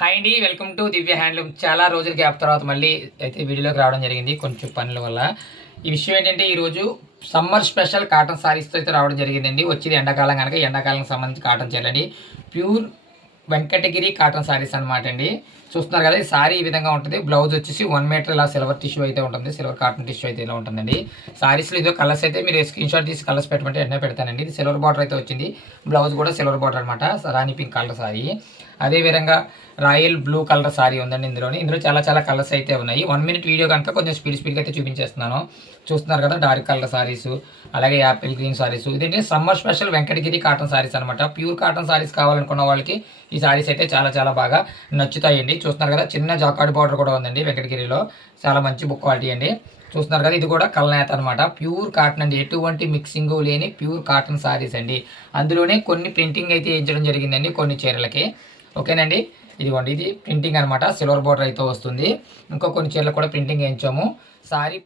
Hi అండి, welcome to Divya handloom. చాలా రోజుల గ్యాప్ తర్వాత మళ్ళీ అయితే వీడియోలోకి రావడం జరిగింది కొంచెం పనుల వల్ల. ఈ విషయం ఏంటంటే ఈరోజు సమ్మర్ స్పెషల్ కాటన్ సారీస్తో అయితే రావడం జరిగిందండి. వచ్చేది ఎండాకాలం కనుక ఎండాకాలానికి సంబంధించి కాటన్ చేయాలండి. ప్యూర్ వెంకటగిరి కాటన్ సారీస్ అనమాట అండి. చూస్తున్నారు కదా, ఈ సారీ ఈ విధంగా ఉంటుంది. బ్లౌజ్ వచ్చేసి 1 మీటర్ ఇలా సిల్వర్ టిష్యూ అయితే ఉంటుంది, సిల్వర్ కాటన్ టిష్యూ అయితే ఇలా ఉంటుందండి. సారీస్లో ఇదో కలర్స్ అయితే మీరు స్క్రీన్ షాట్ తీసి కలర్స్ పెట్టమంటే వెంటనే పెడతానండి. ఇది సిల్వర్ బార్డర్ అయితే వచ్చింది, బ్లౌజ్ కూడా సిల్వర్ బార్డర్ అనమాట. రాణి పింక్ కలర్ సారీ. అదేవిధంగా రాయల్ బ్లూ కలర్ సారీ ఉందండి. ఇందులో చాలా చాలా కలర్స్ అయితే ఉన్నాయి. 1 మినిట్ వీడియో కనుక కొంచెం స్పీడ్గా అయితే చూపించేస్తున్నాను. చూస్తున్నారు కదా, డార్క్ కలర్ సారీస్, అలాగే యాపిల్ గ్రీన్ సారీస్. ఇదేంటి summer special Venkatagiri cotton saris అనమాట. ప్యూర్ కాటన్ సారీస్ కావాలనుకున్న వాళ్ళకి ఈ సారీస్ అయితే చాలా చాలా బాగా నచ్చుతాయండి. చూస్తున్నారు కదా, చిన్న జాకార్డ్ బార్డర్ కూడా ఉందండి వెంకటగిరిలో. చాలా మంచి బుక్ క్వాలిటీ అండి. చూస్తున్నారు కదా, ఇది కూడా కల్నేత అనమాట. ప్యూర్ కాటన్ అండి, ఎటువంటి మిక్సింగ్ లేని ప్యూర్ కాటన్ సారీస్ అండి. అందులోనే కొన్ని ప్రింటింగ్ అయితే వేయించడం జరిగిందండి కొన్ని చీరలకి. ఓకేనండి, ఇదిగోండి, ఇది ప్రింటింగ్ అనమాట. సిల్వర్ బార్డర్ అయితే వస్తుంది. ఇంకా కొన్ని చీరలకు కూడా ప్రింటింగ్ వేయించాము. సారీ